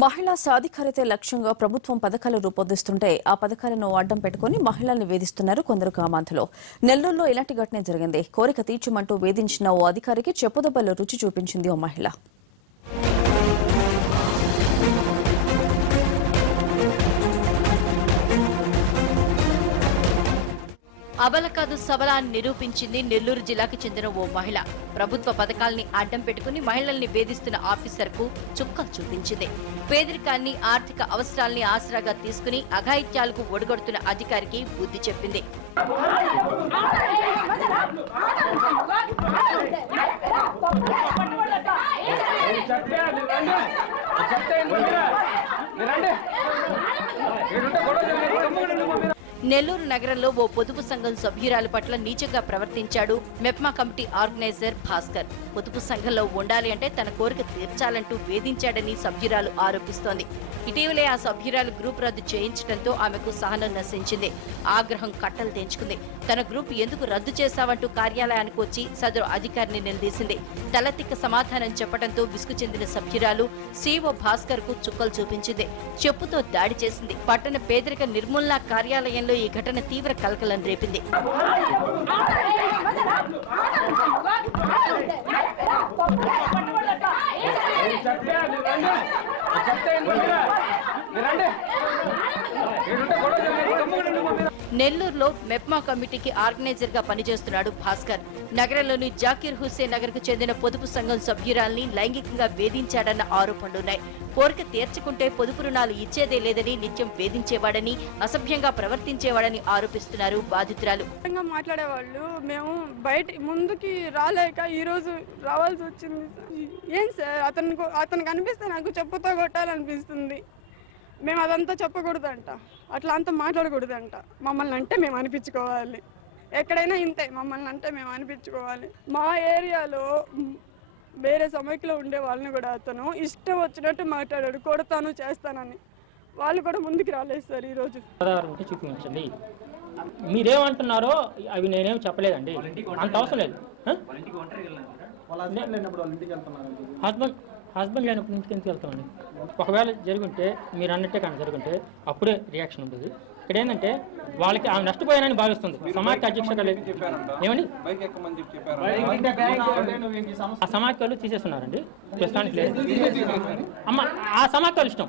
మహిళా సాధికారతే లక్ష్యంగా ప్రభుత్వం పథకాలు రూపొందిస్తుంటే ఆ పథకాలను అడ్డం పెట్టుకుని మహిళల్ని వేధిస్తున్నారు కొందరు కామాంధులు. నెల్లూరులో ఇలాంటి ఘటనే జరిగింది. కోరిక తీర్చమంటూ వేధించిన ఓ అధికారికి చెప్పుదెబ్బలు రుచి చూపించింది ఓ మహిళ. అబల కాదు సబల అని నిరూపించింది నెల్లూరు జిల్లాకు చెందిన ఓ మహిళ. ప్రభుత్వ పథకాల్ని అడ్డం పెట్టుకుని మహిళల్ని వేధిస్తున్న ఆఫీసర్కు చుక్కలు చూపించింది. పేదరికాన్ని, ఆర్థిక అవసరాల్ని ఆసరాగా తీసుకుని అఘాయిత్యాలకు ఒడిగొడుతున్న అధికారికి బుద్ధి చెప్పింది. నెల్లూరు నగరంలో ఓ పొదుపు సంఘం సభ్యురాలు పట్ల నీచంగా ప్రవర్తించాడు మెప్మా కమిటీ ఆర్గనైజర్ భాస్కర్. పొదుపు సంఘంలో ఉండాలి అంటే తన కోరిక తీర్చాలంటూ వేధించాడని సభ్యురాలు ఆరోపిస్తోంది. ఇటీవలే ఆ సభ్యురాలు గ్రూప్ రద్దు చేయించడంతో ఆమెకు సహనం నశించింది. ఆగ్రహం కట్టలు తెంచుకుంది. తన గ్రూప్ ఎందుకు రద్దు చేశావంటూ కార్యాలయానికి వచ్చి సదరు అధికారిని నిలదీసింది. తలతిక్క సమాధానం చెప్పడంతో విసుగు చెందిన సభ్యురాలు సిఓ భాస్కర్ కు చుక్కలు చూపించింది. చెప్పుతో దాడి చేసింది. పట్టణ పేదరిక నిర్మూలన కార్యాలయంలో ఈ ఘటన తీవ్ర కలకలం రేపింది. నెల్లూరులో మెప్మా కమిటీకి ఆర్గనైజర్ గా పనిచేస్తున్నాడు భాస్కర్. నగరంలోని జాకీర్ హుస్సేన్ నగర్ కు చెందిన పొదుపు సంఘం సభ్యురాల్ని లైంగికంగా వేధించాడన్న ఆరోపణలున్నాయి. కోరిక తీర్చుకుంటే పొదుపు రుణాలు ఇచ్చేదే లేదని నిత్యం వేధించేవాడని, అసభ్యంగా ప్రవర్తించేవాడని ఆరోపిస్తున్నారు బాధితురాలు. మాట్లాడేవాళ్ళు మేము బయట ముందుకి రాలేక ఈ రోజు రావాల్సి వచ్చింది. ఏం సార్ అతను కనిపిస్తే నాకు చెప్పుతో కొట్టాలనిపిస్తుంది. మేము అదంతా చెప్పకూడదంట, అట్లా అంతా మాట్లాడకూడదంట. మమ్మల్ని అంటే మేము అనిపించుకోవాలి. ఎక్కడైనా ఇంతే, మమ్మల్ని అంటే మేము అనిపించుకోవాలి. మా ఏరియాలో వేరే సమైక్యలో ఉండే వాళ్ళని కూడా అతను ఇష్టం వచ్చినట్టు మాట్లాడాడు. కొడతాను చేస్తానని. వాళ్ళు కూడా ముందుకు రాలేదు సార్. ఈరోజు చూపించండి, మీరేమంటున్నారో అవి నేనేం చెప్పలేదండి. అంత అవసరం లేదు. హస్బెండ్ లేనప్పుడు ఇంటికి ఎందుకు వెళ్తామండి? ఒకవేళ జరుగుంటే మీరు అన్నట్టే కానీ జరుగుంటే అప్పుడే రియాక్షన్ ఉంటుంది. ఇక్కడ ఏంటంటే వాళ్ళకి ఆమె నష్టపోయానని భావిస్తుంది. సమాఖ్య అధ్యక్షుడు ఏమండి, ఆ సమాఖ్యలు తీసేస్తున్నారండి. ప్రస్తుతానికి లేదు అమ్మ, ఆ సమాఖ్యలు ఇష్టం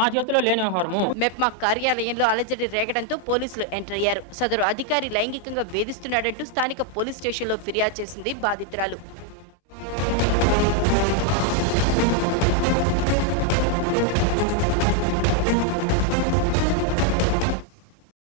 మా చేతిలో లేని వ్యవహారము. మెప్మా కార్యాలయంలో అలజడి రేగడంతో పోలీసులు ఎంటర్ అయ్యారు. సదరు అధికారి లైంగికంగా వేధిస్తున్నాడంటూ స్థానిక పోలీస్ స్టేషన్లో ఫిర్యాదు చేసింది బాధితురాలు.